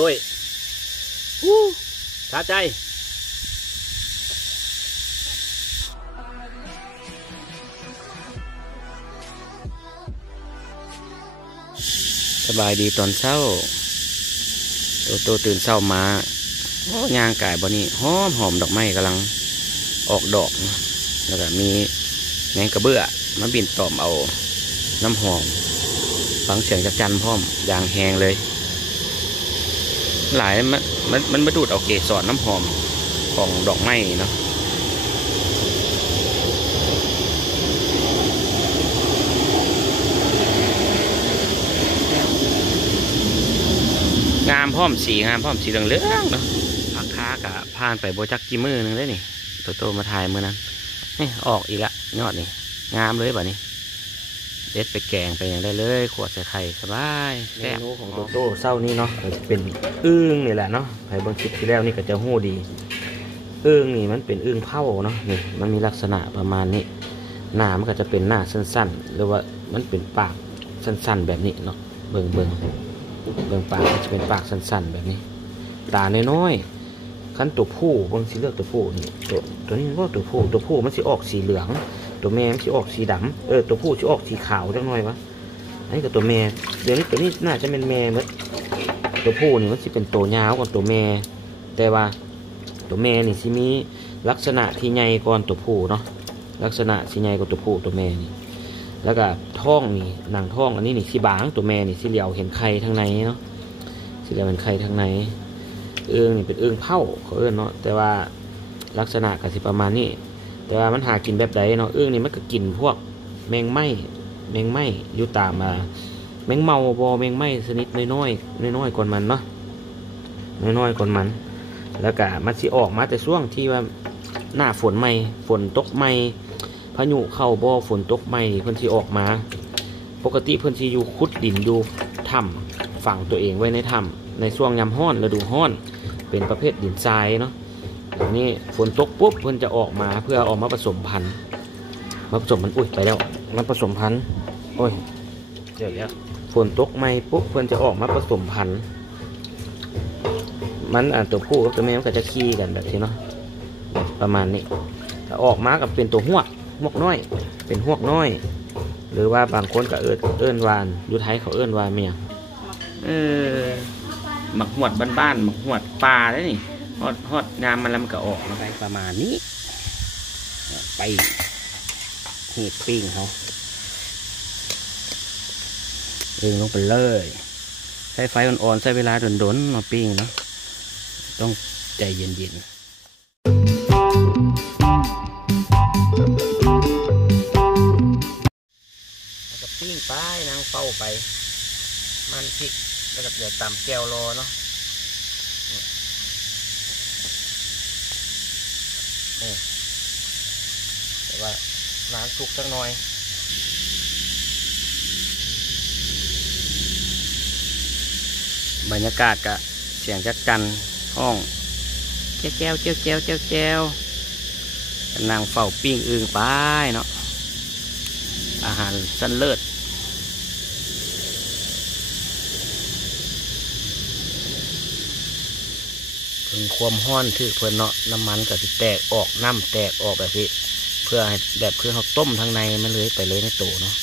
ด้วยท้าใจสบายดีตอนเช้าโตตื่นเช้ามาย่างกายบนนี้หอมดอกไม้กำลังออกดอกแล้วก็มีแมงกระเบื้อมาบินตอมเอาน้ำหอมฟังเสียงจักจันพร้อมยางแหงเลยหลายมันมาดูดเอาเกสรน้ำหอมของดอกไม้เนาะงามพร้อมสีงามพร้อมสีเหลืองๆเนาะผักค้ากะผ่านไปโบจักกี่มือนึงได้นี่โตมาถ่ายมือนั้นนี่ออกอีกละยอดนี่งามเลยแบบนี้เด็ดไปแกงไปอย่างได้เลยขวดใส่ไข่สบายเมนูของโตเศร้านี่เนาะจะเป็นอึ้งนี่แหละเนาะใครบางคลิปที่แล้วนี่ก็จะหู้ดีอึ้งนี่มันเป็นอึ้งเผาเนาะนี่มันมีลักษณะประมาณนี้หน้ามันก็จะเป็นหน้าสั้นๆหรือว่ามันเป็นปากสั้นๆแบบนี้เนาะเบิ่งปากจะเป็นปากสั้นๆแบบนี้ตาน้อยๆขั้นตัวผู้บางสีเลือกตัวผู้นี่ตัวนี้ว่าตัวผู้มันสีออกสีเหลืองตัวแม่มันสีออกสีดำตัวผู้สีออกสีขาวจังหน่อยวะอันนี้กับตัวแม่เดี๋ยวนี้ตัวนี้น่าจะเป็นแม่เมื่อตัวผู้นี่มันสิเป็นตัวยาวกว่าตัวแม่แต่ว่าตัวแม่นี่สิมีลักษณะที่ใหญ่กว่าตัวผู้เนาะลักษณะที่ใหญ่กว่าตัวผู้ตัวแม่นี่แล้วก็ท้องนี่หนังท้องอันนี้นี่สีบางตัวแม่นี่สีเหลียวเห็นไข่ทางในเนาะสีเหลียวเห็นไข่ทางในนี่เป็นเผาเขาเนาะแต่ว่าลักษณะก็สิประมาณนี้แต่ว่ามันหากินแบบใดเนาะนี่มันก็กินพวกแมงไม้อยู่ตามมาแมงเมาบอแมงไม้ชนิดน้อยก่อนมันเนาะน้อยก่อนมันแล้วก็มันสิออกมาแต่ช่วงที่ว่าหน้าฝนใหม่ฝนตกใหม่พายุเข้าบ่ฝนตกใหม่เพิ่นสิออกมาปกติเพิ่นสิอยู่ขุดดินอยู่ถ้ำฝังตัวเองไว้ในถ้ำในช่วงยามร้อนฤดูร้อนเป็นประเภทดินทรายเนาะอย่างนี้ฝนตกปุ๊บเพิ่นจะออกมาเพื่อออกมาผสมพันธุ์มันไปแล้วมันผสมพันธุ์เดี๋ยวแล้วฝนตกใหม่ปุ๊บเพิ่นจะออกมาผสมพันธุ์มันตัวผู้กับตัวแม่มันก็จะขี้กันแบบนี้เนาะประมาณนี้ถ้าออกมากับเป็นตัวหวกน้อยเป็นหวกน้อยหรือว่าบางคนก็เอิ้นวานอยู่ไทยเขาเอิ้นวานเมียหมักหวดบ้านๆหมักหวดปลาได้นี่ฮอดงามมันแล้วมันก็ออกมาไปประมาณนี้ไปเห็ดปิ้งเขาลงไปเลยใช้ไฟอ่อนๆใช้เวลาดนๆมาปิ้งเนาะต้องใจเย็นๆแล้วก็ปิ้งไปนางเฝ้าไปมันพริกแล้วก็เดี๋ยวตำแก้วรอเนาะแต่ว่าน้ำสุกสักหน่อยบรรยากาศกะเสียงจักจันห้องแจ้วนั่งเฝ้าปิ้งอึ่งไปเนาะอาหารสั้นเลิศเพิ่งความห้อนถือเพื่อนเนาะน้ำมันก็สิแตกออกน้ำแตกออกแบบนี้เพื่อให้แบบคือเขาต้มทางในมันเลยไปเลยในโตเนาะ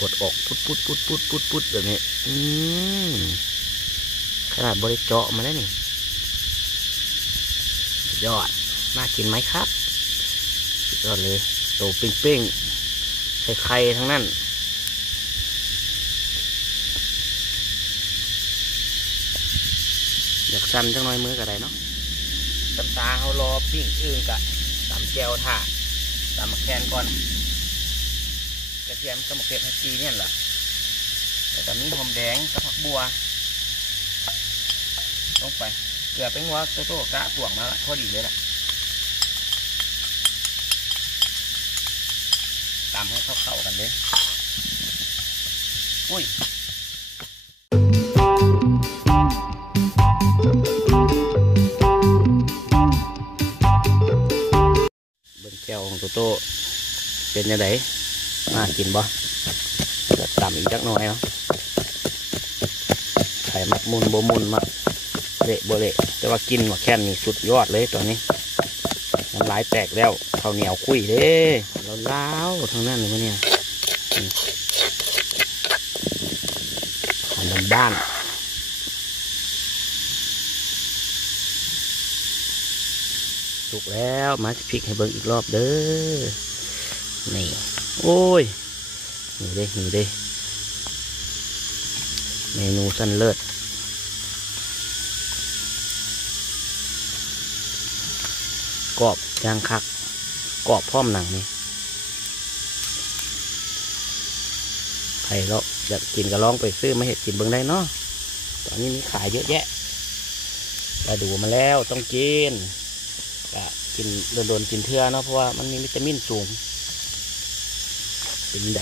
กดออกพุดแบบนี้ขนาดบริเจาะมาแล้วนี่ยอดน่ากินไหมครับยอดเลยโตเป้งไข่ทั้งนั้นอยากสั้นจังน้อยมือกับไรเนาะตำตาเขารอปิ้งอึ่งกะตำแก้วถ่าตำมะแคนก่อนกระเทียมกับมะเขือเทศเนี่ยแหละแล้วก็มีหอมแดงกับผักบัวลงไปเกลือเป็นหัวโตกะตวงมาละพอดีเลยละตำให้เข้ากันเลยอุ้ยแก้วของโตเป็นยังไงมากินบ่ตำอีกจักหน่อยเนาะ รมักมุนโบมุนมักเละโบเละแต่ว่ากินหัวแค่นี้สุดยอดเลยตอนนี้น้ำลายแตกแล้วข้าวเหนียวคุยเด้แล้วล้าวทั้งนั้นเลยวะเนี่ยของบ้านสุกแล้วมาพริกให้เบิ่งอีกรอบเด้อนี่โอ้ยนี่เด้นี่เด้เมนูสั้นเลิศกรอบย่างคักกรอบพร้อมหนังนี่ใครเราอยากกินก็ลองไปซื้อมาเห็ดกินเบิ่งได้เนาะตอนนี้มีขายเยอะแยะไปดูมาแล้วต้องกินก็กินโดนๆกินเทื่อเนาะเพราะว่ามันมีวิตามินสูงเป็นได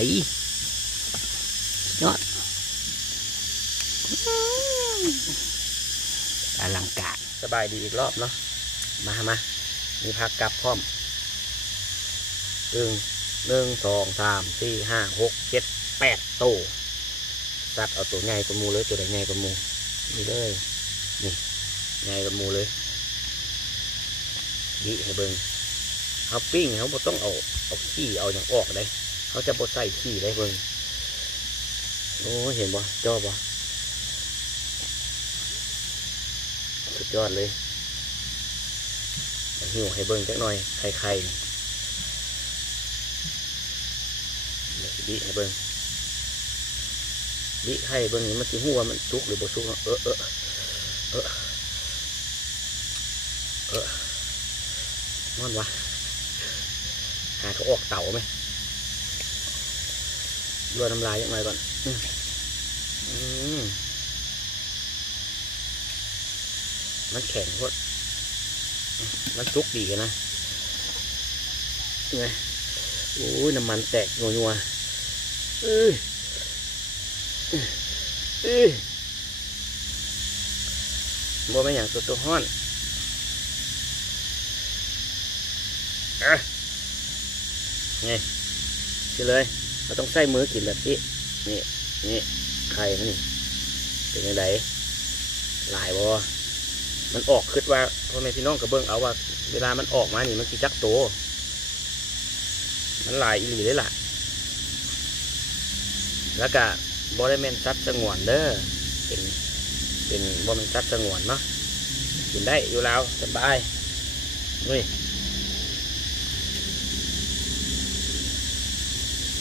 ยอดอลังการสบายดีอีกรอบเนาะมามีผักกลับพร้อมหนึ่งสองสามสี่ห้าหกเจ็ดแปดโตตัดเอาตัวใหญ่กว่ามูเลยตัวใหญ่ใหญ่กว่ามูนี่เลยนี่ใหญ่กว่ามูเลยนี่ให้เบิ้งเขาปิ้งเขาบ่ต้องเอาขี้เอาอย่างออกเลยเขาจะบ่ใส่ขี้ได้เบิ้งโอ้เห็นบ่จอบ่สุดยอดเลยหิวให้เบิ้งจักหน่อยไข่บิให้เบิ้งบิไข่เบิ้งนี่มันสิหัวมันสุกหรือบ่สุกมันวะหาเขาออกเต่าไหมรวนน้ำลายยังไงก่อนมันแข็งโคตรมันสุกดีกันนะไงโอ้ยน้ำมันแตกนัวบ่ไม่อย่างตัวห้อนไงสิเลยเราต้องใส่มือกินแบบนี้นี่ไข่มันนี่เป็นยังไงหลายบ่มันออกคิดว่าพ่อแม่พี่น้องกระเบื้องเอาว่าเวลามันออกมานี่มันสิจักโตมันหลายอีหลีเลยล่ะแล้วก็บริเวณสัตว์สงวนเด้อเป็นบริเวณสัตว์สงวนเนาะกินได้อยู่แล้วสบายนี่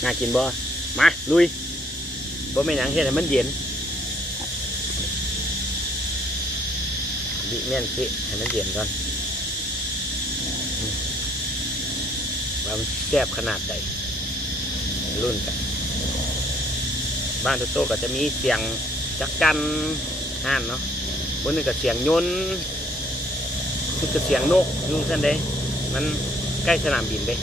น่ากินบ่มาลุยบ่ไม่หนังเห็ดให้มันเย็นดิแม่นสิให้มันเย็นก่อนว่ามันแซ่บขนาดใดรุ่นกันบ้านโตๆก็จะมีเสียงจักจันห่านเนาะคนนึงก็เสียงยนต์คนก็เสียงนกอยู่ท่านใดมันใกล้สนามบินเด้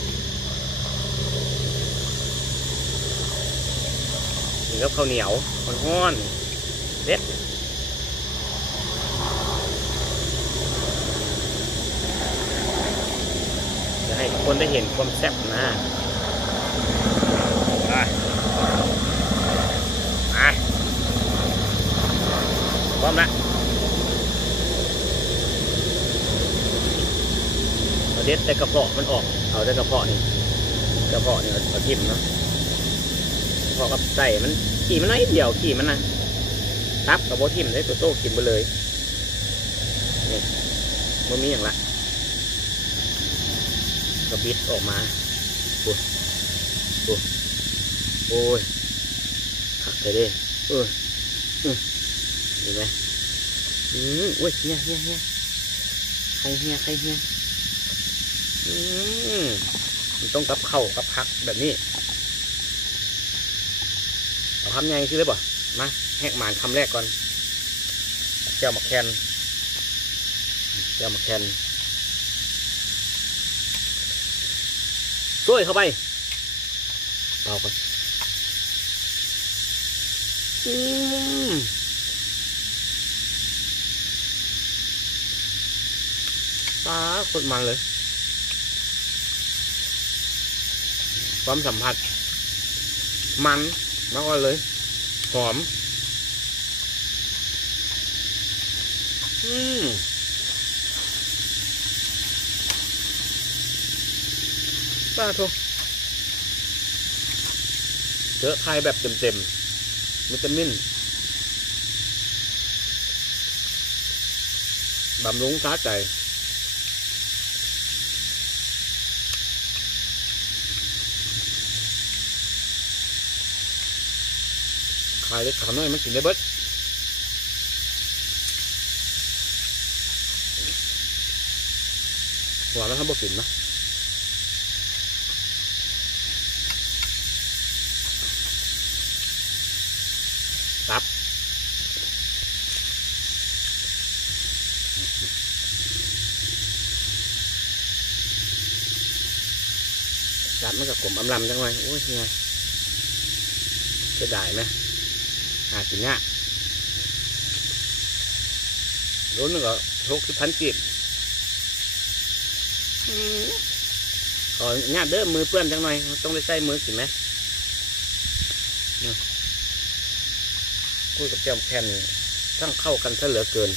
นี่ก็ข้าวเหนียวห้อนเด็ดจะให้คนได้เห็นความแซ่บนะพร้อมละเอาเด็ดแต่กระเพาะมันออกเอาแต่กระเพาะนี่เอาทิ่มเนาะกระเพาะกับไส้มันขี่มันน้อยเดียวขี่มันนะตับกับโบทิ่มได้ตัวโตกินไปเลยนี่มันมีอย่างละกระบิดออกมาโอ้ยขักไปดิเห็นไหมอุ้ยเนี่ยใครเฮียมันต้องกับเข่ากับพักแบบนี้เอาคำใหญ่คือเลยบ่มาแหกหมานคำแรกก่อนเจ้าหมักแคนช่วยเข้าไปเปล่าก่อนปลาโคตรมันเลยความสัมผัสมันมากเลยหอม ป้าโทเจอไข่แบบเต็มๆวิตามินบำรุงท้าใจไข่เล็กขาน้อยมันกินได้เบิดหวานแล้วทำบ่กินนะตับตับมันกับกลมอำลำจังเลยโอ้ยไงจะได้ไหมหากินเนี่ยรุ่นนึงก็60,000 กีบขอเนี่ยเด้อมือเปื้อนจังหน่อยต้องได้ใส่มือกินไหมคุยกับแจมแคนทั้งเข้ากันซะเหลือเกิน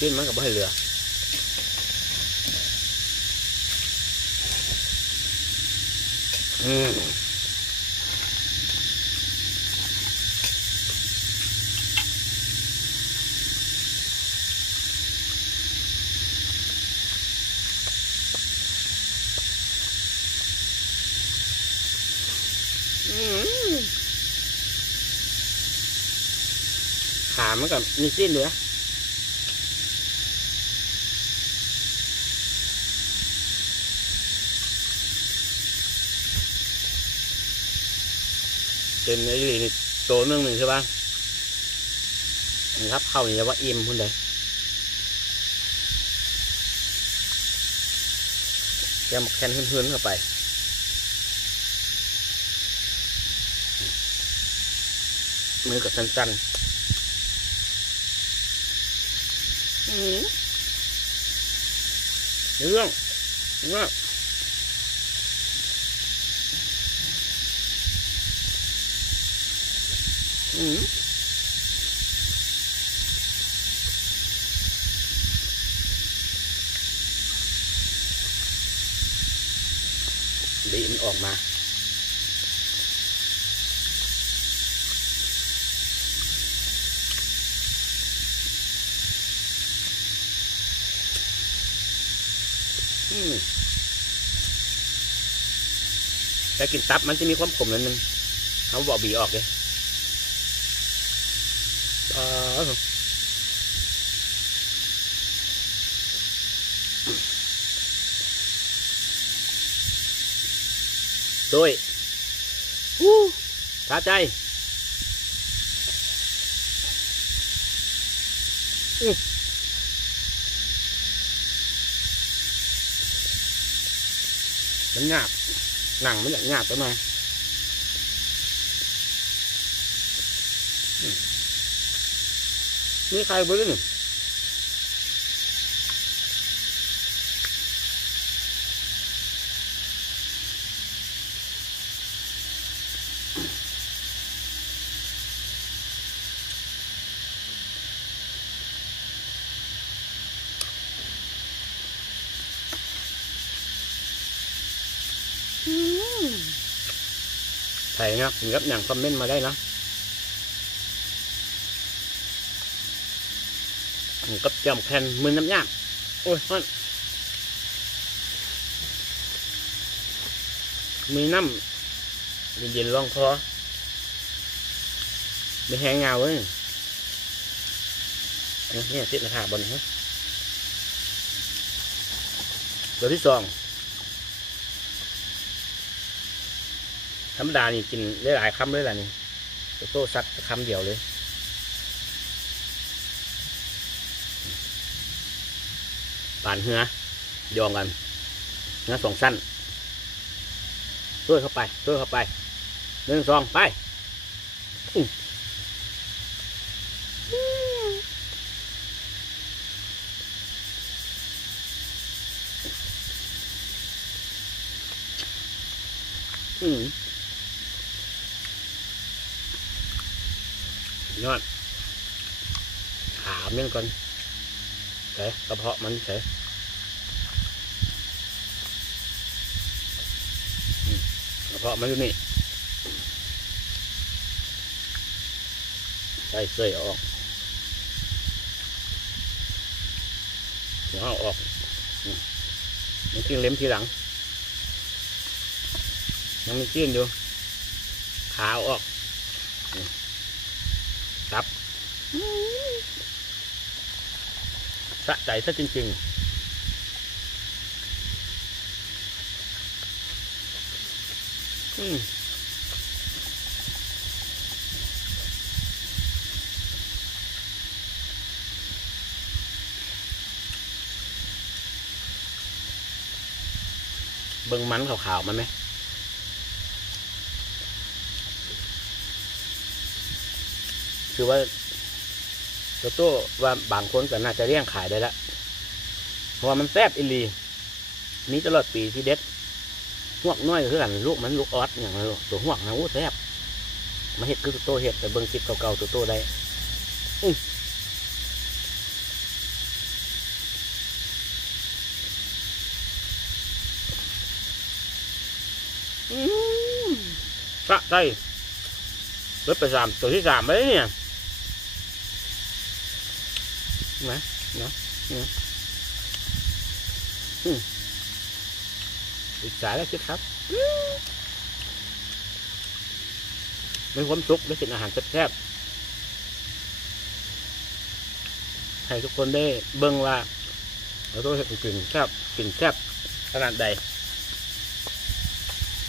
กินมันกับให้เหลือขามันกับมีสิ้นเหลือเป็นไอ้นี่โตนึงใช่ป่ะนี่ครับเข้านี่ว่าอิ่มคุณใดแกหมกแคนหืนๆเข้าไปมือกับสั้นๆเรื่องว่าดีมันออกมาแต่กินตับมันจะมีความขมนิดนึงเขาบอกบีออกเลยโดยท้าใจมันหยาบหนังมันหยาบไปไหมนี่ใครไปด้วยหนึ่งใส่นะถึงกับหนังคอมเมนต์มาได้นะกับจำแผ่นมือน้ำยากโอ้ยมันมีน้ำเย็นๆลองคอไม่แห้งเงาเว้ยนี่ติดราคาบนฮะตัวที่ 2ธรรมดานี่กินได้หลายคำเลยแหละนี่โต้ซัดคำเดียวเลยป่านเหือยองกันเนื้อ2 สั้นด้วยเข้าไป1 2ไป ยอดขาเมี่ยงก่อนใส่กระเพาะมันใส่กระเพาะมันอยู่นี่ใส่เสื้อออกเดี๋ยวเอาออกมันกินเล็มทีหลังยังไม่กินอยู่ขาออกครับสะใจซะจริงๆเบิ่งมันขาวๆมันไหมคือว่าโต้ว่าบางคนก็น่าจะเลี้ยงขายได้ละเพราะว่ามันแซ่บอิลีมีตลอดปีที่เด็ดห่วงน้อยคือกันลูกมันลูกออสอย่างไรตัวห่วงนะโอ้แซ่บมาเห็ดคือโต้เห็ดแต่เบิ่งคลิปเก่าๆโต้ได้สะใจรถไป3 ตัวที่ 3ไหมเนี่ยนะอีกสายแล้วคิดครับมีความสุขได้กินอาหารแซ่บๆให้ทุกคนได้เบิ่งว่าเราต้องเห็ดกินแซ่บขนาดใด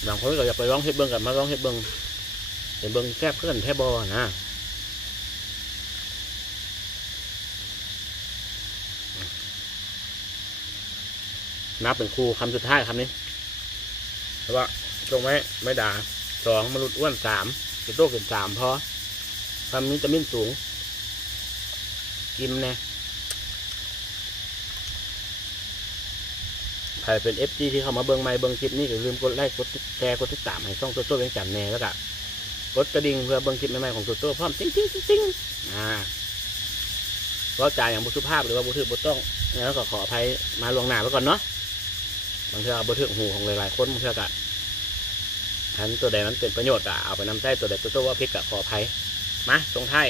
บางคนก็อยากไปร้องเฮ็ดเบิ่งกับมาร้องเฮ็ดเบิ่งเห็นเบิ่งแซ่บเพื่อนแทบบอนะนับเป็นครูคำสุดท้ายคำนี้เพราะว่าตรงไม่ด่า2มนุษย์อ้วน3จะโตเกิน3พอคำนี้จะมิ้นสูงกินแน่ใครเป็น FG ที่เข้ามาเบิ่งไม่เบิ่งคลิปนี้อย่าลืมกดไลค์กดแชร์กดติดตามให้ช่องโตโต้เวียงจันทร์แน่แล้วก็กดกระดิ่งเพื่อเบิ่งคลิปใหม่ๆของโตโต้พร้อมติ้งเพราะจ่ายอย่างบุสุภาพหรือว่าบุถือบุต้องแล้วก็ขออภัยมาลวงหน้าไว้ก่อนเนาะบางทีเอาบุถือหูของหลายๆคนบางทีก็ทันตัวใดมันเป็นประโยชน์อะเอาไปนำใช้ตัวใดโตโต้ว่าพิษกับขออภัยมาตรงท้าย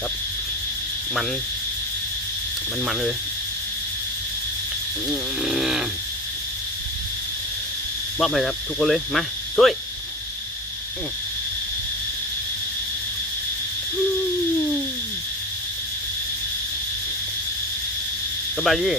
ครับมันเลยมอบไปครับทุกคนเลยมาช่วยสบายดี